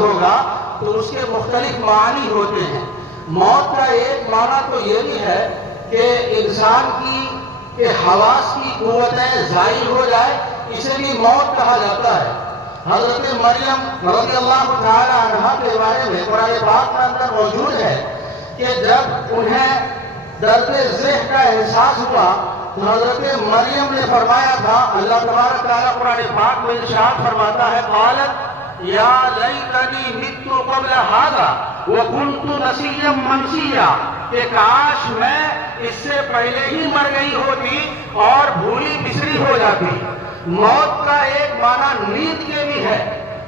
ہوگا تو اس کے مختلف معنی ہوتے ہیں۔ موت کا ایک معنی تو یہ بھی ہے کہ انسان کی حواس کی قوتیں زائل ہو جائے، اسے بھی موت کہا جاتا ہے۔ حضرت مریم رضی اللہ تعالی عنہا کے بارے میں قرآن پاک کے اندر موجود ہے کہ جب انہیں درد ذہن کا احساس ہوا تو حضرت مریم نے فرمایا تھا، اللہ تبارک تعالیٰ قرآن پاک میں ارشاد فرماتا ہے، قالت یا لیتنی مت قبل ھذا وکنت نسیا منسیا، کہ کاش میں اس سے پہلے ہی مر گئی ہوتی اور بھولی بسری ہو جاتی۔ موت کا ایک معنی نیند کے بھی ہے،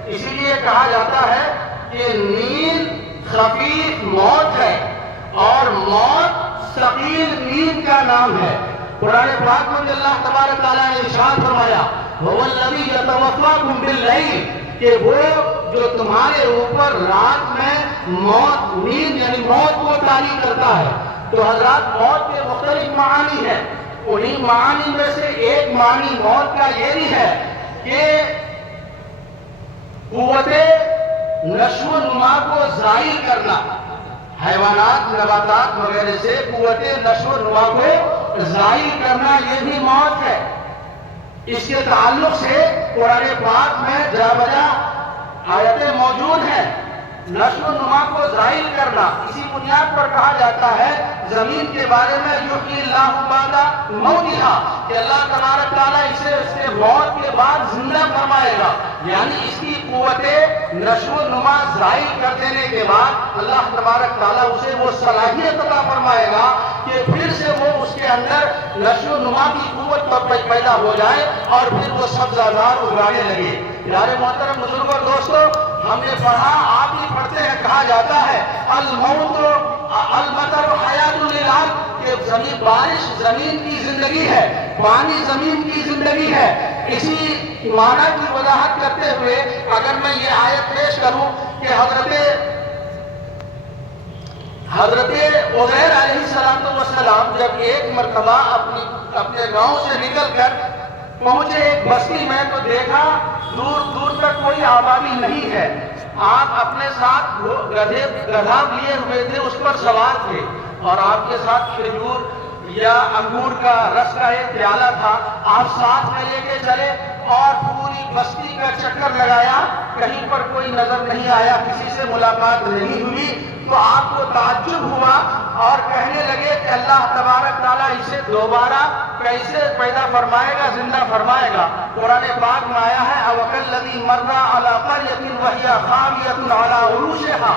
اسی لیے کہا جاتا ہے کہ نیند خفیف موت ہے اور موت ثقیل نیند کا نام ہے۔ قرآن پاک میں اللہ تبارک تعالیٰ نے ارشاد فرمایا، هو الذی یتوفاکم باللیل، کہ وہ جو تمہارے اوپر رات میں موت نیند یعنی موت کو طاری کرتا ہے۔ تو حضرات موت کے مختلف معانی ہیں، انہی معانی میں سے ایک معنی موت کا یہ بھی ہے کہ قوت نشو و نما کو زائل کرنا، حیوانات نباتات وغیرہ سے قوت نشو و نما کو زائل کرنا یہ بھی موت ہے۔ اس کے تعلق سے قرآن پاک میں جا بجا آیتیں موجود ہیں۔ نشو و نما کو زائل کرنا، اسی بنیاد پر کہا جاتا ہے زمین کے بارے میں یحیی اللہ بعد موتہا، کہ اللہ تبارک تعالیٰ اسے اس کے موت کے بعد زندہ فرمائے گا، یعنی اس کی قوت نشو و نما زائل کر دینے کے بعد اللہ تبارک تعالیٰ اسے وہ صلاحیت عطا فرمائے گا کہ پھر سے وہ اس کے اندر نشو و نما کی قوت پیدا ہو جائے اور پھر وہ سبزہ زار اگانے لگے۔ پیارے محترم بزرگوں اور دوستو، ہم نے پڑھا، آپ بھی پڑھتے ہیں، کہا جاتا ہے الموت المطر حیات للارض، کہ زمین بارش زمین کی زندگی ہے، پانی زمین کی زندگی ہے۔ اسی معنی کی وضاحت کرتے ہوئے اگر میں یہ آیت پیش کروں کہ حضرت عزیر علیہ السلام جب ایک مرتبہ اپنے گاؤں سے نکل کر پہنچے ایک بستی میں تو دیکھا دور دور تک کوئی آبادی نہیں ہے۔ آپ اپنے ساتھ گدھا لیے ہوئے تھے، اس پر سوار تھے اور آپ کے ساتھ کھجور یا انگور کا رس کا ایک پیالہ تھا، آپ ساتھ میں لے کے چلے اور پوری بستی کا چکر لگایا، کہیں پر کوئی نظر نہیں آیا، کسی سے ملاقات نہیں ہوئی، تو آپ کو تعجب ہوا اور کہنے لگے کہ اللہ تبارک تعالیٰ اسے دوبارہ کیسے پیدا فرمائے گا، زندہ فرمائے گا۔ قرآن پاک میں آیا ہے اوکلذی مر علی قریۃ وہی خاویۃ علی عروشہا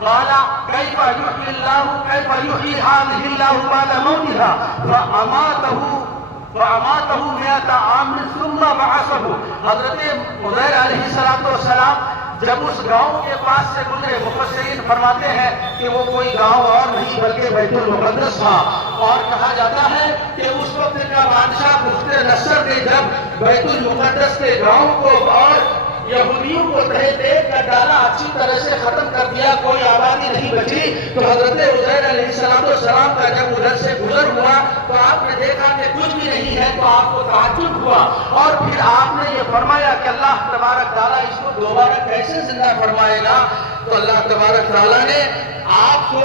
قال کیف یحیی ھذہ اللہ بعد موتہا فاماتہ مئۃ عام ثم بعثہ۔ حضرت عزیر علیہ السلام جب اس گاؤں کے پاس سے گزرے، مفسرین فرماتے ہیں کہ وہ کوئی گاؤں اور نہیں بلکہ بیت المقدس تھا، اور کہا جاتا ہے کہ اس وقت کا بادشاہ بخت نصر نے جب بیت المقدس کے گاؤں کو اور یہودیوں کو تہہ دیکھ کر ڈالا، اچھی طرح سے ختم کر دیا، کوئی آبادی نہیں بچی، تو حضرت عزیر علیہ السلام کا جب ادھر سے گزر ہوا تو آپ نے دیکھا کہ کچھ بھی نہیں ہے، تو آپ کو تعجب ہوا اور پھر آپ نے یہ فرمایا کہ اللہ تبارک تعالیٰ اس کو دوبارہ کیسے زندہ فرمائے گا؟ تو اللہ تبارک تعالیٰ نے آپ کو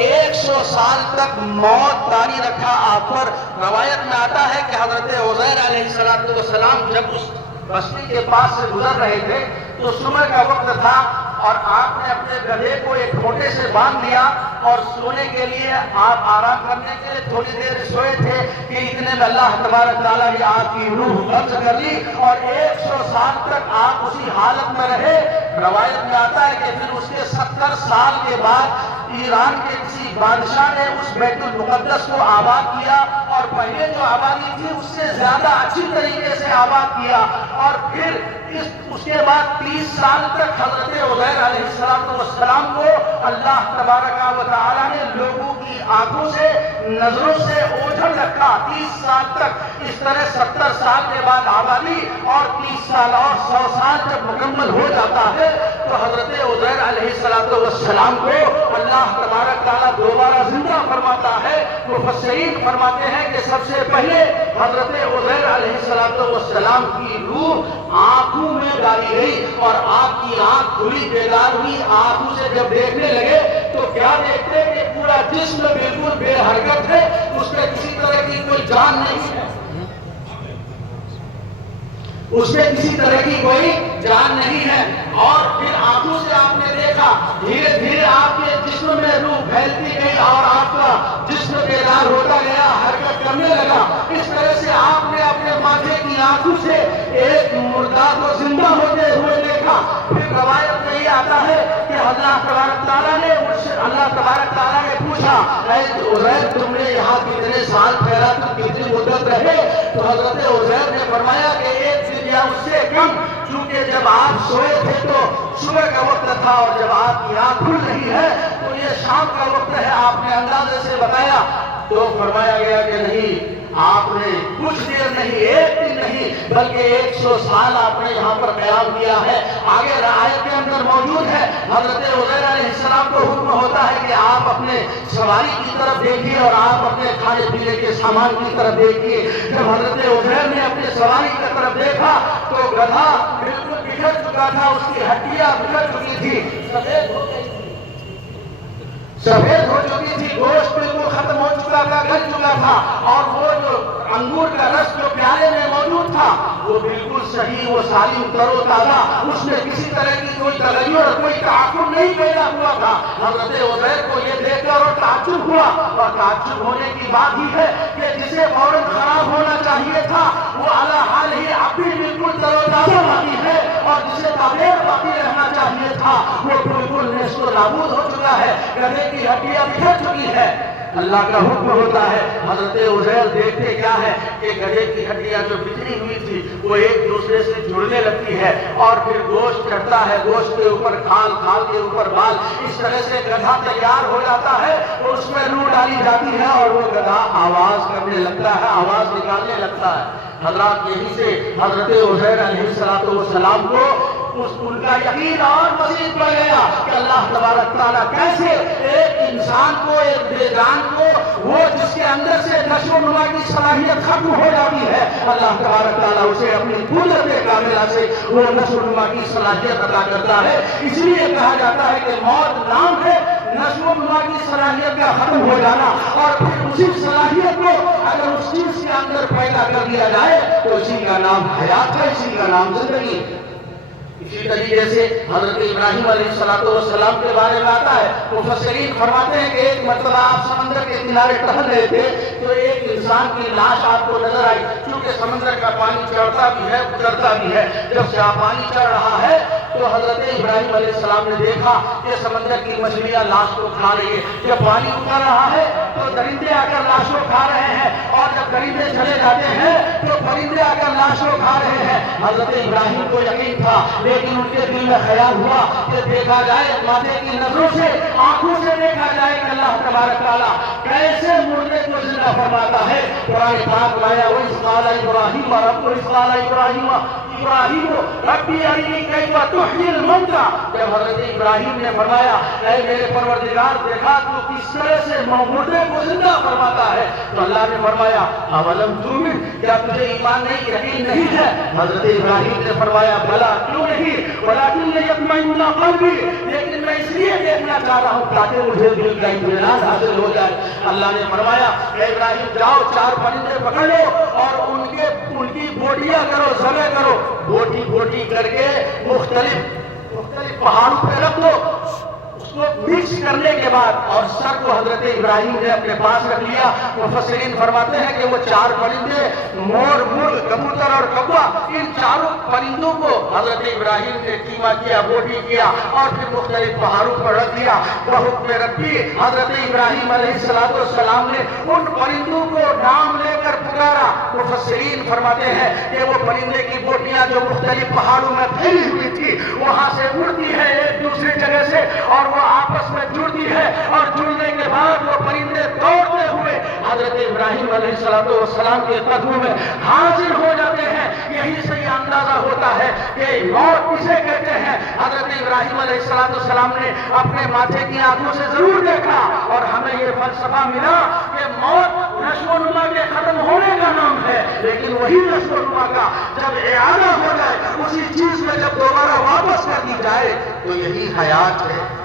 100 سال تک موت طاری رکھا آپ پر۔ روایت میں آتا ہے کہ حضرت عزیر علیہ السلام جب اس بستی کے پاس سے گزر رہے تھے تو صبح کا وقت تھا اور آپ نے اپنے گدھے کو ایک کھوٹے سے باندھ دیا اور سونے کے لیے آپ آرام کرنے کے لیے تھوڑی دیر سوئے تھے کہ اتنے میں اللہ تبارک تعالیٰ نے آپ کی روح قبض کر لی اور 100 سال تک آپ اسی حالت میں رہے۔ روایت میں آتا ہے کہ پھر اس کے 70 سال کے بعد ایران کے کسی بادشاہ نے اس بیت المقدس کو آباد کیا اور پہلے جو آبادی تھی اس سے زیادہ اچھی طریقے سے آباد کیا، اور پھر اس کے بعد 30 سال تک حضرت عزیر علیہ السلام کو اللہ تبارک و تعالیٰ نے لوگوں کی آنکھوں سے نظروں سے اوجھل رکھا۔ 30 سال تک इस तरह 70 साल के बाद आबादी और 30 साल और 100 साल जब मुकम्मल हो जाता है तो हजरत उज़ैर अलैहिस्सलाम को अल्लाह तबारक तआला दोबारा जिंदा फरमाता है। मुफस्सिरीन फरमाते हैं कि सबसे पहले हजरत उज़ैर अलैहिस्सलाम की रूह आंखों में डाली गई और आपकी आंख खुली, बेदार हुई। आंखों से जब देखने लगे तो क्या देखते कि पूरा जिस्म बिल्कुल बेहरकत है, उसमें किसी तरह की कोई जान नहीं है, उसमें किसी तरह की कोई जान नहीं है। और फिर आंखों से आपने देखा धीरे धीरे आपके जिस्म में रूह फैलती गई और आपका जिस्म बेदार होता गया, हरकत करने लगा। इस तरह से आपने अपने माथे की आंखों से एक मुर्दा को जिंदा होते हुए देखा। फिर रवायत में ये आता है कि अल्लाह तबारक तआला ने पूछा, उज़ैर तुमने यहाँ कितने साल ठहरा, तुम कितनी मुद्दत रहे? तो हजरत उज़ैर ने फरमाया कि एक दिन या उससे कम, क्योंकि जब आप सोए थे तो सुबह का वक्त था और जब आपकी आंख खुल रही है तो ये शाम का वक्त है। आपने अंदाजे से बताया तो फरमाया गया कि नहीं, आपने कुछ देर नहीं, एक दिन नहीं, बल्कि 100 साल आपने यहाँ पर कयाम किया है। आगे आयत के अंदर मौजूद है, हजरत उज़ैर अलैहिस्सलाम को हुक्म होता है कि आप अपने सवारी की तरफ देखिए और आप अपने खाने पीने के सामान की तरफ देखिए। जब हजरत उज़ैर ने अपने सवारी की तरफ देखा तो गधा बिल्कुल बिखर चुका था, उसकी हड्डियां बिखर चुकी थी, सफेद हो चुकी थी, गोश्त बिल्कुल खत्म हो चुका था, गल चुका था, और वो जो अंगूर का रस जो प्याले में मौजूद था वो बिल्कुल सही, वो सालिम तरोताजा, उसमें किसी तरह की कोई तगय्युर और कोई ताक़ुब नहीं पैदा हुआ था। हज़रत उज़ैर को ये देखकर और ताज्जुब हुआ, और ताज्जुब होने की बात ही है कि जिसे फौरन खराब होना चाहिए था वो अला हाल ही अब भी बिल्कुल तरोताजा बाकी है, और जिसे बगैर बाकी रहना चाहिए था वो बिल्कुल नेस्तो नाबूद हो चुका है, गधे की हड्डियां बिखर चुकी है। अल्लाह का हुक्म होता है, हजरत उज़ैर देखते क्या है कि गधे की हड्डियां जो बिखरी हुई थी वो एक दूसरे से जुड़ने लगती है, और फिर गोश्त चढ़ता है, गोश्त के ऊपर खाल, खाल के ऊपर बाल, इस तरह से गधा तैयार हो जाता है और उसमें रूह डाली जाती है और वो गधा आवाज करने लगता है, आवाज निकालने लगता है। हजरत यहीं से हजरत उज़ैर अलैहिस्सलाम को उनका यकीन और मज़ीद बढ़ गया कि अल्लाह तबारक तआला कैसे एक इंसान को, एक बेजान को, वो जिसके अंदर से नशो नुमा की सलाहियत खत्म हो जाती है, अल्लाह तबारक तआला उसे अपनी कुदरत कामिला से वो नशो नुमा की सलाहियत अता करता है। इसलिए कहा जाता है कि मौत नाम है नशो नुमा की सलाहियत का खत्म हो जाना, और फिर उसी सलाहियत को अगर उस चीज के अंदर पैदा कर दिया जाए तो इसी का नाम हयात है, इसी का नाम जिंदगी। इसी तरीके से हजरत इब्राहिम अलैहिस्सलाम के बारे में आता है, मुफस्सिरीन फरमाते हैं कि एक मरतबा आप समंदर के किनारे टहल रहे थे तो एक इंसान की लाश आपको नजर आई। क्योंकि समंदर का पानी चढ़ता भी है, उतरता भी है। जब से पानी चढ़ रहा है तो हजरत इब्राहिम अलैहिस्सलाम ने देखा कि समंदर की मछलियां लाश को खा रही है। जब पानी उतर रहा है तो दरिंदे आकर लाश को खा रहे हैं, और जब दरिंदे चले जाते हैं तो परिंदे आकर लाश को खा रहे हैं। हजरत इब्राहिम को यकीन था, लेकिन उनके दिल में ख्याल हुआ कि देखा जाए, माथे की नजरों से, आंखों से देखा जाए कि अल्लाह तबारक तआला कैसे मुर्दे को जिंदा फरमाता है। कुरान पाक लाया, वो इस्माइल इब्राहिम और रब्बु इस्माइल इब्राहिम रब्बी अरिनी कैफा तुह्यिल मौता। जब हजरत इब्राहिम ने फरमाया, ऐ मेरे परवरदिगार, देखा तू किस तरह से मुर्दे को जिंदा फरमाता है, तो अल्लाह ने फरमाया अवलम तुमिन, क्या तुझे ईमान नहीं, यकीन नहीं है? हजरत इब्राहिम ने फरमाया भला क्यों नहीं, वलाकिन यत्मइन्नु क़ल्बी, लेकिन मैं इसलिए देखना चाह रहा हूँ ताकि मुझे दिल का इत्मीनान हासिल हो जाए। अल्लाह ने फरमाया इब्राहिम जाओ, 4 परिंदे पकड़ लो और उनकी बोटियां करो, जमे करो, बोटी बोटी करके मुख्तलिफ पहाड़ों पे रख दो। उसको मिक्स करने के बाद और सर को हजरत इब्राहिम ने अपने पास रख लिया। मुफस्सिरीन फरमाते हैं कि वो 4 परिंदे, मोर, मुर्ग, कबूतर और कौवा, इन चारों परिंदों को हजरत इब्राहिम ने कीमा किया, बोटी किया और फिर मुख्तलिफ पहाड़ों पर रख दिया। बहुत में रखी हजरत इब्राहिम अलैहिस्सलाम ने उन परिंदों को नाम लेकर पुकारा। मुफस्सिरीन फरमाते हैं कि वो परिंदे की बोटियां जो मुख्तलिफ पहाड़ों में फैली हुई थी वहां से उड़ती है एक दूसरी जगह से, और वो आपस में जुड़ती है, और जुड़ने के बाद वो परिंदे दौड़ते हुए حضرت ابراہیم علیہ السلام کے قدموں میں حاضر ہو جاتے ہیں۔ یہی سے یہ اندازہ ہوتا ہے کہ موت کسے کہتے ہیں۔ حضرت ابراہیم علیہ السلام نے اپنے ماتھے کی آنکھوں سے ضرور دیکھا، اور ہمیں یہ فلسفہ ملا کہ موت نشو و نما کے ختم ہونے کا نام ہے، لیکن وہی نشو و نما کا جب اعادہ ہو جائے، اسی چیز میں جب دوبارہ واپس کر دی جائے تو یہی حیات ہے۔